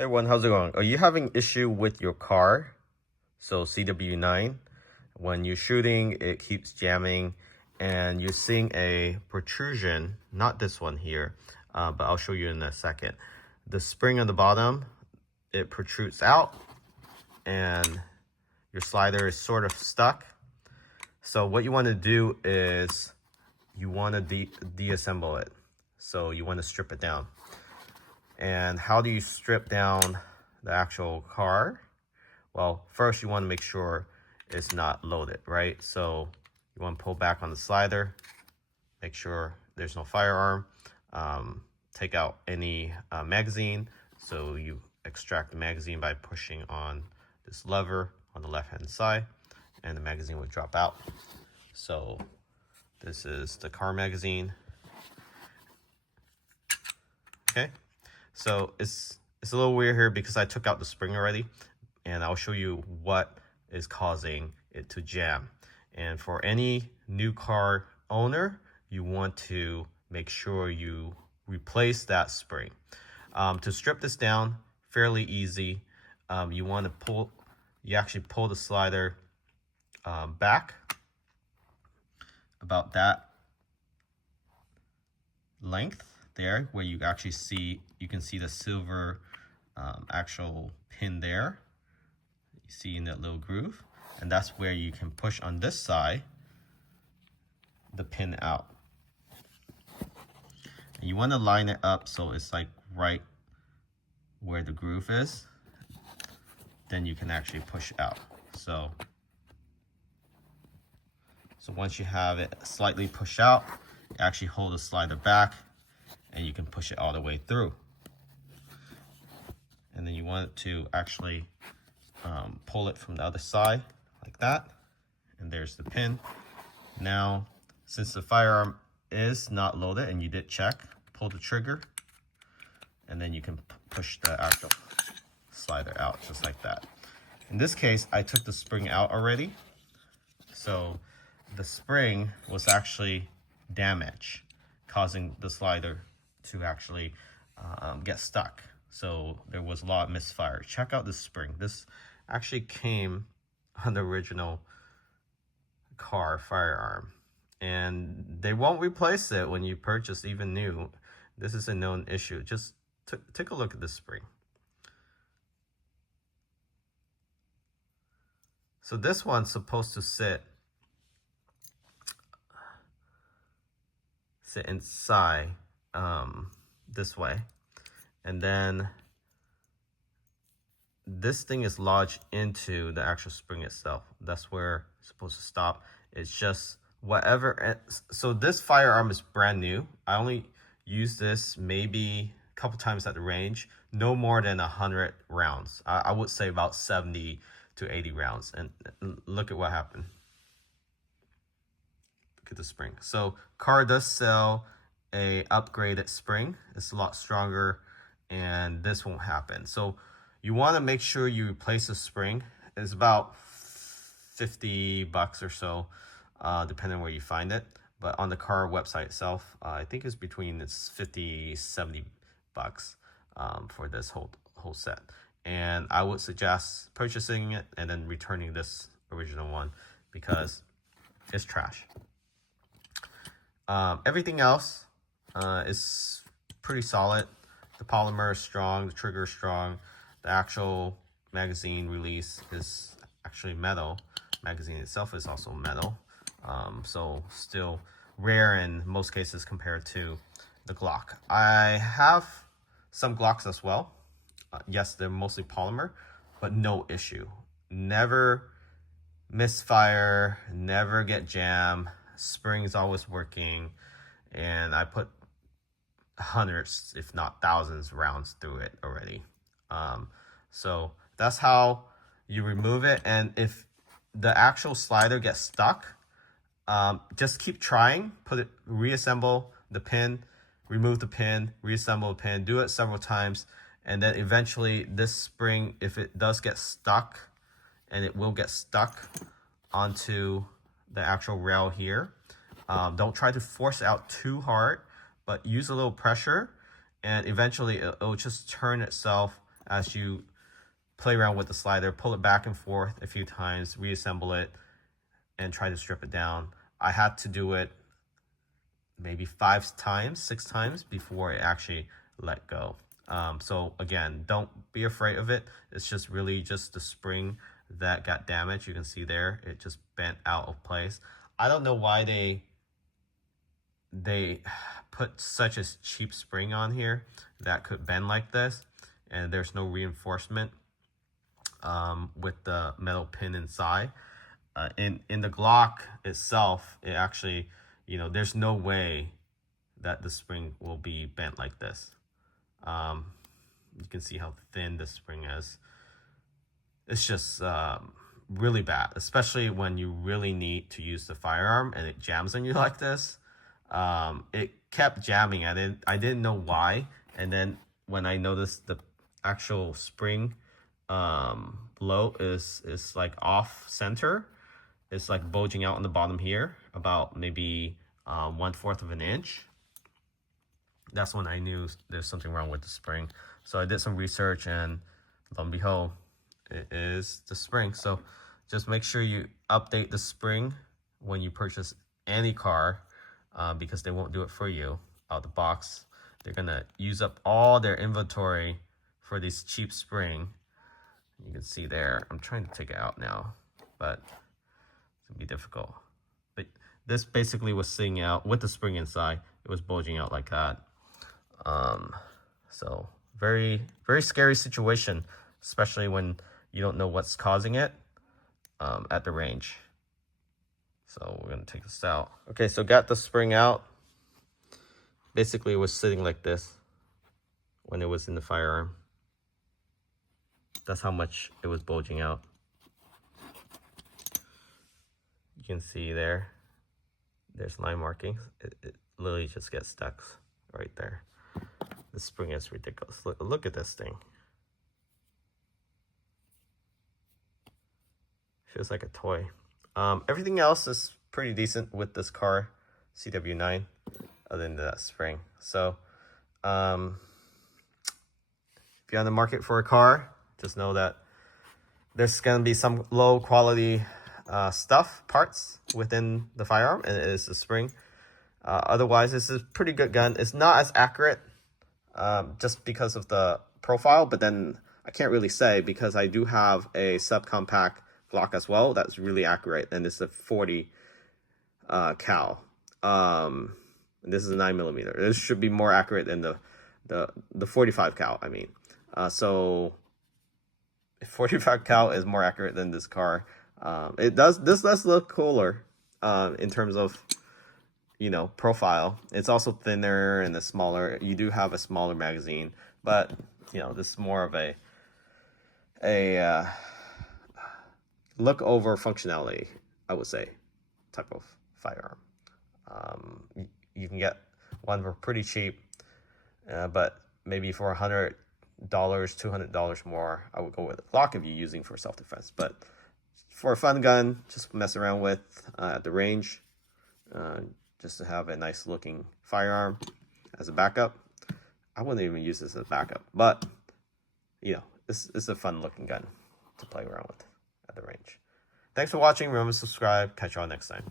Hey everyone, how's it going? Are you having issue with your car? So CW9, when you're shooting, it keeps jamming and you're seeing a protrusion, not this one here, but I'll show you in a second. The spring on the bottom, it protrudes out and your slider is sort of stuck. So what you want to do is you want to deassemble it. So you want to strip it down. And how do you strip down the actual car? Well, first you want to make sure it's not loaded, right? So you want to pull back on the slider, make sure there's no firearm, take out any magazine. So you extract the magazine by pushing on this lever on the left hand side and the magazine would drop out. So this is the Kahr magazine. Okay. So it's a little weird here because I took out the spring already, and I'll show you what is causing it to jam. And for any new car owner, you want to make sure you replace that spring. To strip this down, fairly easy. You actually pull the slider back about that length there, where you actually you can see the silver actual pin there. You see in that little groove, and that's where you can push on this side the pin out. And you want to line it up so it's like right where the groove is. Then you can actually push out. So once you have it slightly pushed out, you actually hold the slider back and you can push it all the way through. And then you want to actually pull it from the other side like that. And there's the pin. Now, since the firearm is not loaded and you did check, pull the trigger and then you can push the actual slider out just like that. In this case, I took the spring out already. So the spring was actually damaged, causing the slider to actually get stuck. So there was a lot of misfire. Check out this spring. This actually came on the original Kahr firearm, and they won't replace it when you purchase even new. This is a known issue. Just take a look at this spring. So this one's supposed to sit inside this way, and then this thing is lodged into the actual spring itself. That's where it's supposed to stop. It's just whatever. So this firearm is brand new. I only used this maybe a couple times at the range, no more than 100 rounds. I would say about 70 to 80 rounds, and look at what happened. Look at the spring. So Kahr does sell a upgraded spring. It's a lot stronger, and this won't happen. So you want to make sure you replace the spring. It's about $50 or so, depending on where you find it. But on the Kahr website itself, I think it's between $50-$70 for this whole set. And I would suggest purchasing it and then returning this original one because it's trash. Everything else is pretty solid. The polymer is strong, the trigger is strong. The actual magazine release is actually metal. Magazine itself is also metal. So still rare in most cases compared to the Glock. I have some Glocks as well. Yes, they're mostly polymer, but no issue. Never misfire, never get jam. Spring is always working, and I put hundreds, if not thousands, rounds through it already. So that's how you remove it. And if the actual slider gets stuck, just keep trying. Reassemble the pin, remove the pin, reassemble the pin. Do it several times, and then eventually this spring, if it does get stuck, and it will get stuck onto the actual rail here, don't try to force it out too hard, but use a little pressure, and eventually it'll just turn itself as you play around with the slider, pull it back and forth a few times, reassemble it, and try to strip it down. I had to do it maybe 5 times, 6 times before it actually let go. So again, don't be afraid of it. It's just really just the spring that got damaged. You can see there, it just bent out of place. I don't know why they put such a cheap spring on here that could bend like this, and there's no reinforcement with the metal pin inside. In the Glock itself, it actually, there's no way that the spring will be bent like this. You can see how thin the spring is. It's just really bad, especially when you really need to use the firearm and it jams on you like this. It kept jamming. I didn't know why, and then when I noticed the actual spring below is like off center, it's like bulging out on the bottom here about maybe 1/4 of an inch. That's when I knew there's something wrong with the spring. So I did some research, and lo and behold, it is the spring. So just make sure you update the spring when you purchase any car, because they won't do it for you out the box. They're gonna use up all their inventory for this cheap spring. You can see there, I'm trying to take it out now, but it's gonna be difficult. But this basically was sitting out with the spring inside. It was bulging out like that. So very, very scary situation, especially when you don't know what's causing it at the range. So we're gonna take this out. Okay, so got the spring out. Basically, it was sitting like this when it was in the firearm. That's how much it was bulging out. You can see there, there's line markings. It literally just gets stuck right there. The spring is ridiculous. Look at this thing. Feels like a toy. Everything else is pretty decent with this Kahr CW9, other than that spring. So if you're on the market for a car, just know that there's going to be some low quality parts within the firearm, and it is the spring. Otherwise, this is a pretty good gun. It's not as accurate just because of the profile, but then I can't really say, because I do have a subcompact Glock as well that's really accurate, and it's a 40 cal. And this is a 9mm. This should be more accurate than the 45 cal. I mean, so 45 cal is more accurate than this Kahr. This does look cooler in terms of profile. It's also thinner and smaller. You do have a smaller magazine, but this is more of a look over functionality, I would say, type of firearm. You can get one for pretty cheap, but maybe for $100, $200 more, I would go with a Glock if you're using for self-defense. But for a fun gun, just mess around with at the range, just to have a nice looking firearm as a backup. I wouldn't even use this as a backup, but this is a fun looking gun to play around with at the range. Thanks for watching. Remember to subscribe. Catch you all next time.